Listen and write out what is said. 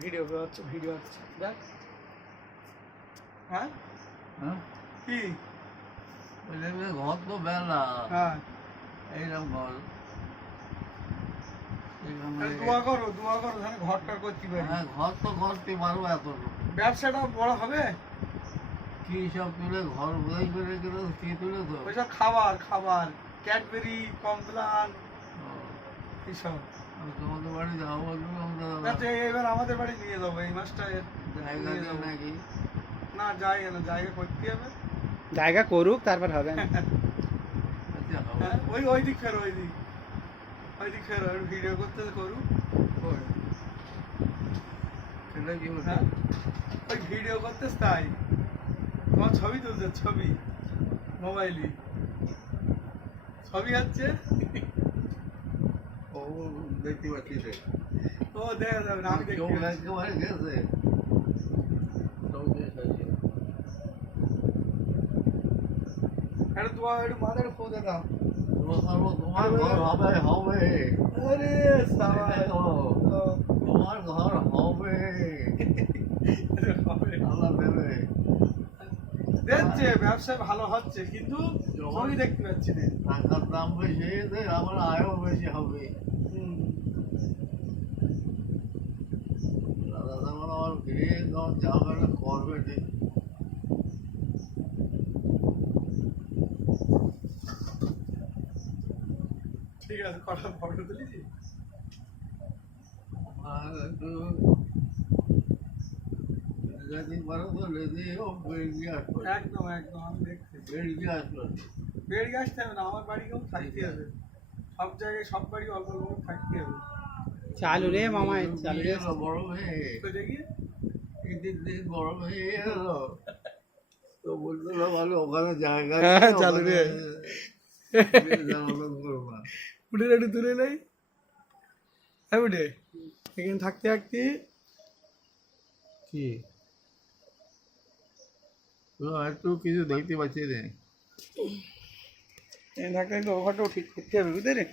Video হচ্ছে দেখ। হ্যাঁ হ্যাঁ কি ঘর তো বেলা হ্যাঁ এইরকম ঘর দোয়া করো তাহলে ঘরটা করতে পারি। হ্যাঁ ঘর তো করতে পারবো এত ব্যবসাটা বড় হবে। কি সব তুলে ঘর বোঝাই করে গেলে কি তুলে তো ওইসব খাবার ক্যাডবেরি কমপ্লান এইসব। তোমাদের বাড়ি যাবো বলছিলাম আচ্ছা এবার আমাদের বাড়ি নিয়ে যাবো এই মাসটা। জায়গা নিয়ে দিয়ে যাবো। নাকি না জায়গা করতে হবে। জায়গা করুক তারপর হবে না। আচ্ছা হবে হ্যাঁ, ওই দিক ফেরো ভিডিও করতে করুক। কই? সেটা কি বলছে? হ্যাঁ ওই ভিডিও করতে তাই তোমার ছবি তুলছে ছবি মোবাইলে ছবি হচ্ছে। ও দেখতে পাচ্ছি রে ও দেখা যাবে না আমি দেখতে চোখ পাচ্ছি। একেবারে গেছে চোখ গেছে একটু মাথার খোঁজে দাও। তোমার ঘর হবে আরে সাবাস। তোমার ঘর হবে আল্লাহ দেবে দেখছে ব্যবসা ভালো হচ্ছে কিন্তু ছবি দেখতে পাচ্ছি না। টাকার দাম বেশি আমার আয়ও বেশি হবে দাদা তখন আমার ফিরে তখন যাবে না করবে ঠিক ঠিক আছে কটা ফটো তুলেছি। আর একটু যদি পারো তো লেগে বেরিয়ে আসবো একদম আমি দেখছি। বেরিয়ে আসবো বেরিয়ে আসতে হবে না আমার বাড়িকেও থাকতে হবে। সব জায়গায় সব বাড়ি অল্প অল্প থাকতে হবে। চালু রে মামা চালু রে। বড় হয়ে তো দেখি দিন বড় হয়ে গেল তো বলতে ভালো ওখানে জায়গা হ্যাঁ, চালু রে। করবো উঠে একটু তুলে নেই। হ্যাঁ উঠে এখানে থাকতে কি একটু কিছু দেখতে পাচ্ছি রে এখানে থাকতে ওভারটাও ঠিক করতে হবে বুঝতে রে।